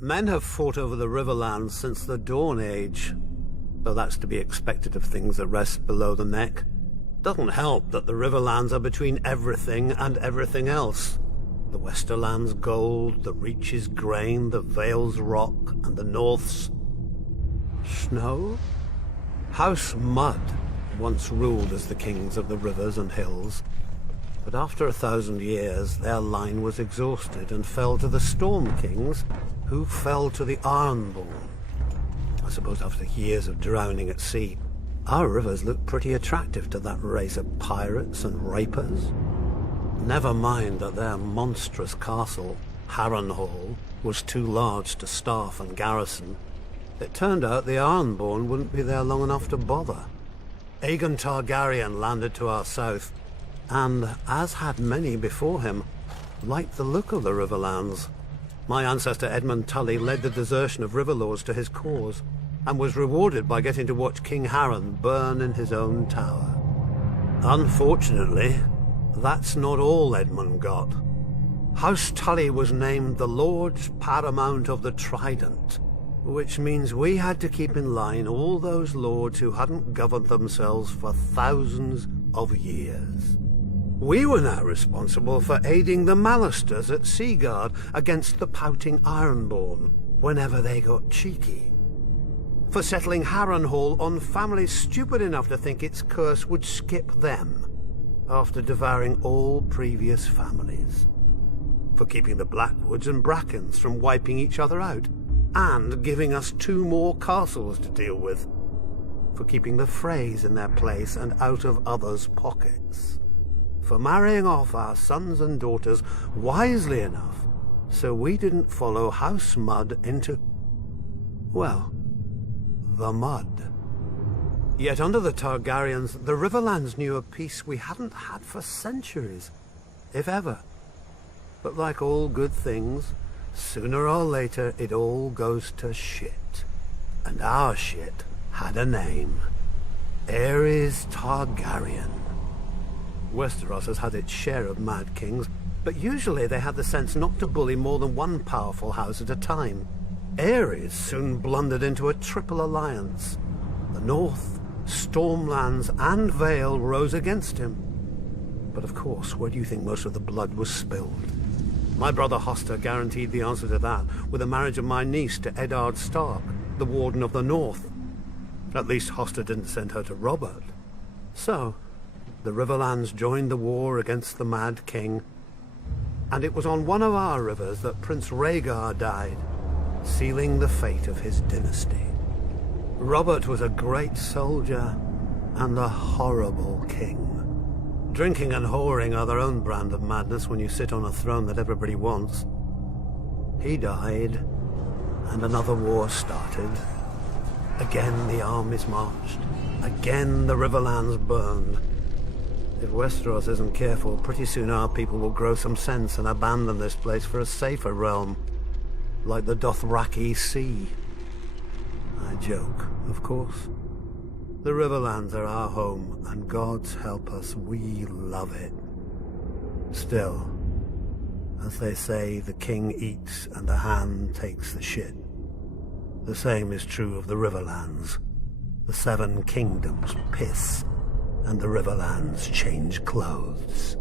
Men have fought over the Riverlands since the Dawn Age, though that's to be expected of things that rest below the neck. Doesn't help that the Riverlands are between everything and everything else. The Westerland's gold, the Reach's grain, the Vale's rock, and the North's snow? House Mud once ruled as the kings of the rivers and hills, but after 1,000 years their line was exhausted and fell to the Storm Kings, who fell to the Ironborn. I suppose after years of drowning at sea, our rivers look pretty attractive to that race of pirates and rapers. Never mind that their monstrous castle, Harrenhal, was too large to staff and garrison. It turned out the Ironborn wouldn't be there long enough to bother. Aegon Targaryen landed to our south, and, as had many before him, liked the look of the Riverlands. My ancestor Edmund Tully led the desertion of Riverlords to his cause, and was rewarded by getting to watch King Harren burn in his own tower. Unfortunately, that's not all Edmund got. House Tully was named the Lord Paramount of the Trident, which means we had to keep in line all those lords who hadn't governed themselves for thousands of years. We were now responsible for aiding the Malisters at Seaguard against the pouting Ironborn whenever they got cheeky. For settling Harrenhal on families stupid enough to think its curse would skip them after devouring all previous families. For keeping the Blackwoods and Brackens from wiping each other out and giving us 2 more castles to deal with. For keeping the Freys in their place and out of others' pockets. For marrying off our sons and daughters wisely enough so we didn't follow House Mud into, well, the mud. Yet under the Targaryens, the Riverlands knew a peace we hadn't had for centuries, if ever. But like all good things, sooner or later it all goes to shit. And our shit had a name. Aerys Targaryen. Westeros has had its share of mad kings, but usually they had the sense not to bully more than one powerful house at a time. Aerys soon blundered into a triple alliance. The North, Stormlands, and Vale rose against him. But of course, where do you think most of the blood was spilled? My brother Hoster guaranteed the answer to that with the marriage of my niece to Eddard Stark, the Warden of the North. At least Hoster didn't send her to Robert. So, the Riverlands joined the war against the Mad King, and it was on one of our rivers that Prince Rhaegar died, sealing the fate of his dynasty. Robert was a great soldier and a horrible king. Drinking and whoring are their own brand of madness when you sit on a throne that everybody wants. He died, and another war started. Again the armies marched. Again the Riverlands burned. If Westeros isn't careful, pretty soon our people will grow some sense and abandon this place for a safer realm, like the Dothraki Sea. I joke, of course. The Riverlands are our home, and God's help us, we love it. Still, as they say, the king eats and the hand takes the shit. The same is true of the Riverlands. The 7 kingdoms piss, and the Riverlands change clothes.